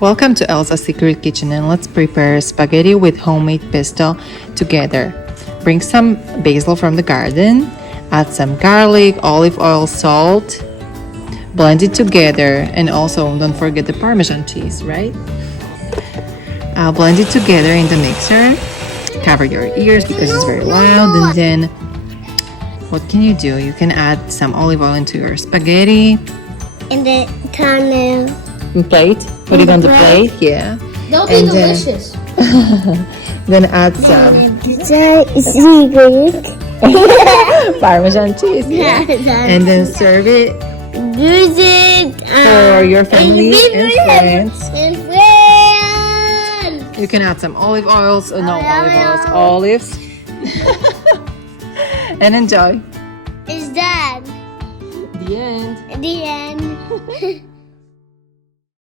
Welcome to Elsa's Secret Kitchen, and let's prepare spaghetti with homemade pesto together. Bring some basil from the garden, add some garlic, olive oil, salt, blend it together, and also don't forget the Parmesan cheese, right? I'll blend it together in the mixer. Cover your ears because it's very loud, and then what can you do? You can add some olive oil into your spaghetti. And the tunnel. Plate? Put it on the plate, yeah. That'll be delicious. Then add some Parmesan cheese, yeah. And then serve it for your family and friends. You can add some olives. Olives. And enjoy. Is that The end. the end?